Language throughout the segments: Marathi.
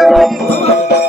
Iyo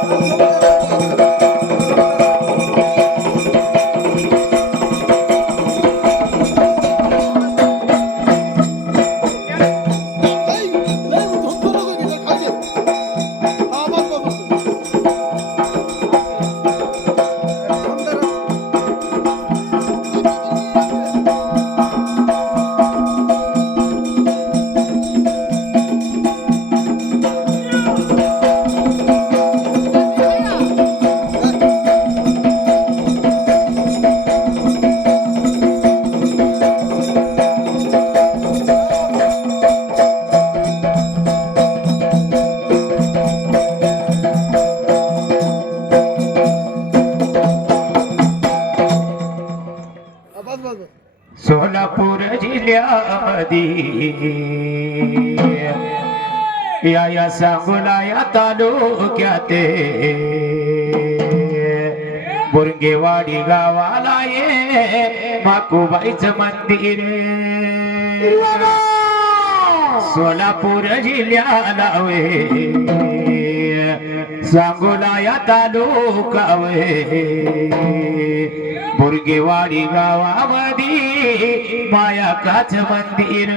जिल्ह्यामध्ये या या सांगोला या तालुक्यात. बुरगेवाडी गावाला ये माकुबाईचं मंदिर. सोलापूर जिल्ह्याला वे. सांगोला या तालुका वे बुरगेवाडी गावामध्ये मायाकाच मंदिर.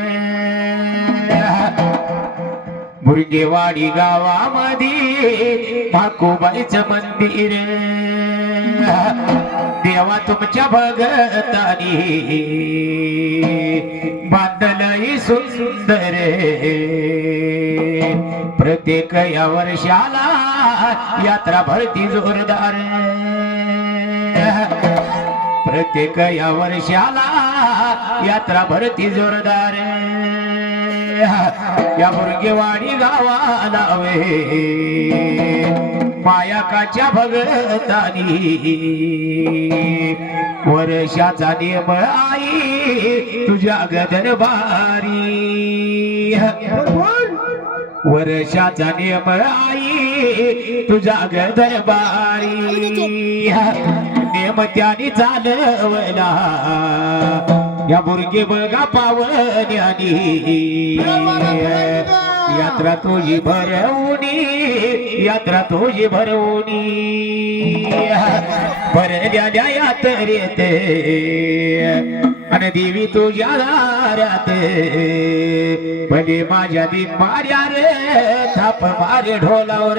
बुरगेवाडी गावामध्ये माकोबाईचं मंदिर. देवा तुमच्या भगतानी. बांधलंय सुंदर. प्रत्येक या वर्षाला यात्रा भरती जोरदार. प्रत्येक या वर्षाला यात्रा भरती जोरदार. या मुरगेवाडी गावाला वे मायाकाच्या भगतानी. वर्षाचा नेम आई तुझ्या गदरबारी वर्षाचा नियम आई तुझ्या गदरबारी. नेम त्याने चालवला. या बुरगे बघा पावण्यानी यात्रा तुझी भरवणी यात्रा तुझी भरवणी भरल्या यात्रेत आणि देवी तुझ्या दारात भले म्हणजे माझ्या दिन मार्या रे थाप मारे ढोलावर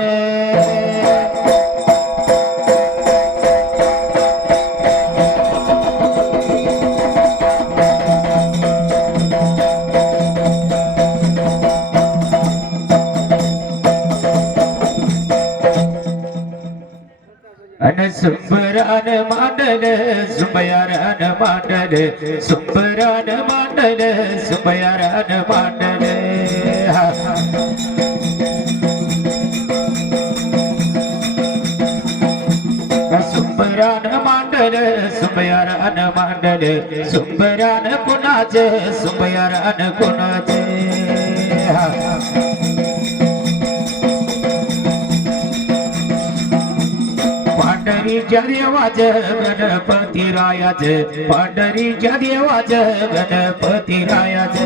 अन സുംബരാന മാണ്ടലെ സുംബയാരാന മാണ്ടലെ സുംബരാന മാണ്ടലെ സുംബയാരാന മാണ്ടലെ സുംബരാന മാണ്ടലെ സുംബയാരാന മാണ്ടലെ സുംബരാന കുനാജെ സുംബയാരാന കുനാജെ देवाच गणपती रायाच पांढरीच्या देवाच गणपती रायाच.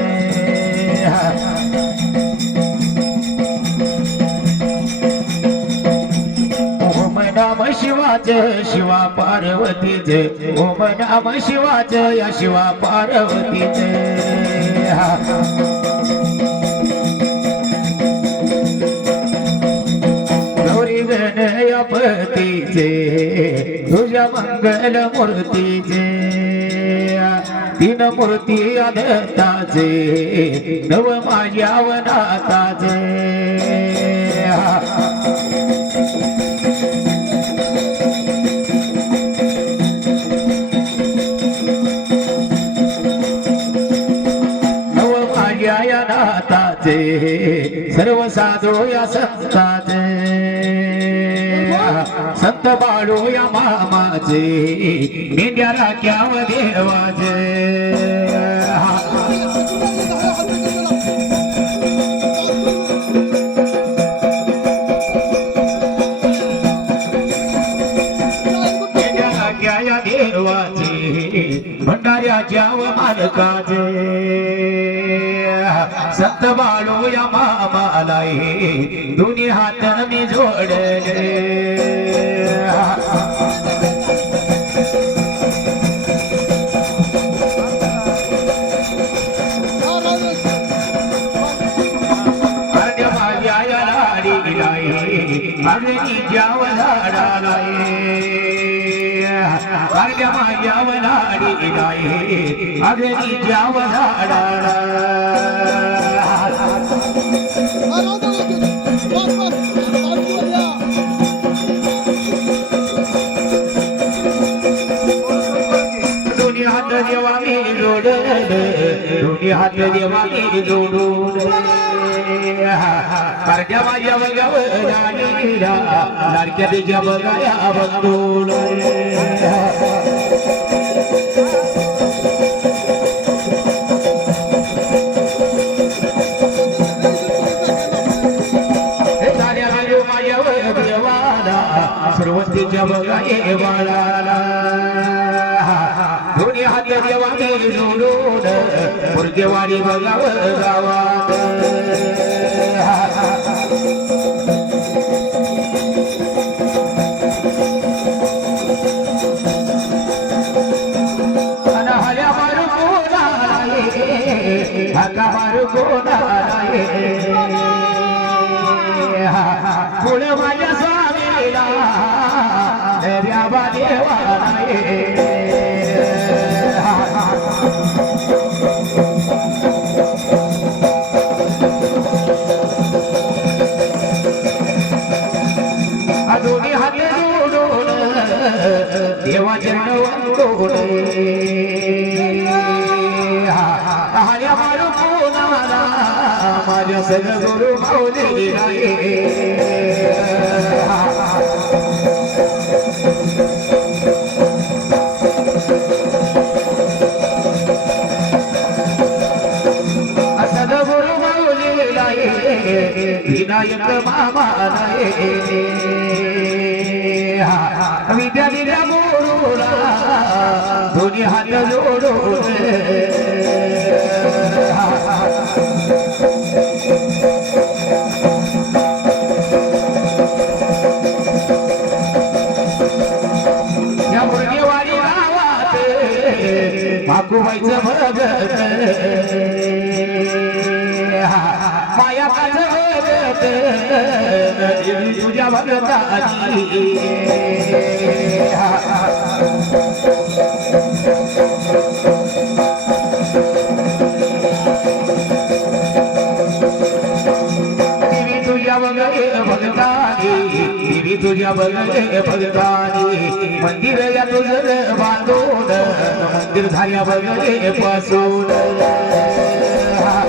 ओम नाम शिवाच शिवा पार्वतीच ओम नाम शिवाच या शिवा पार्वतीच. गौरी गणपतीचे तुझ्या मंगल मूर्तीचे तीन मूर्ती आदताचे नव माझ्या वनाताचे नव माझ्या या सर्व साधो या संस्था संत बाळू या मामाचे मेंढ्या राख्याव देवाचे. देवाचे भंडाऱ्याच्या व मालकाचे. संत बाळूया या दोन्ही हात मी जोडले. नाही नाही अग्नी जाव झाडाला दोन्ही हात जोडून दोन्ही हात देवा लाडक्या माझ्या बघावं लाडक्या तिच्या बघाया घेऊन मुर्गेवाडी बघावं जावा हल्या पुढे माझ्या स्वामीला देवा देवा আমার সদগুরু মৌলি সদগুরু মৌলি বিনায়ক মামা বিদ্যালি মোরা ধনী হাত জোড়ো। तुझ्या भगताची तुझ्या बघे भगतानी तुझ्या बघे भगतानी मंदिर या तुझं बांधून मंदिर झाल्या बघे पासून